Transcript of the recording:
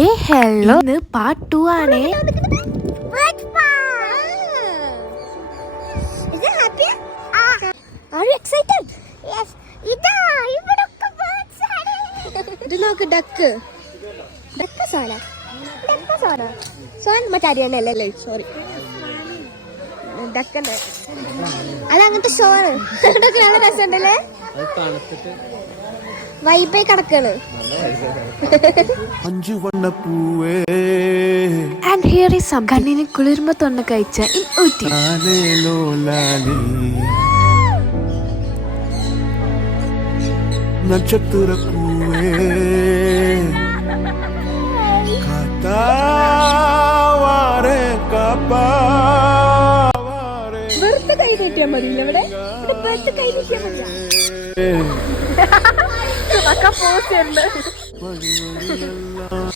ഹേ hello, ഇന്ന് part 2 ആണ്. ഇത് നോക്ക്, ഡക്ക് സോന മറ്റേ അരിയണല്ലേ, സോറി ഡക്കല്ലേ, അതങ്ങനത്തെ ഷോണ്. നല്ല രസമുണ്ടല്ലേ, വൈബായി കിടക്കാണ്. And here is some കണ്ണിന് കുളിർമ തൊണ്ണ കഴിച്ച in Ooty. നക്ഷത്ര വെറുതെ കൈ നീട്ടിയാ മതി, ഇവിടെ വെറുതെ കൈ നീട്ടിയാ മതി. പോസ്റ്റ്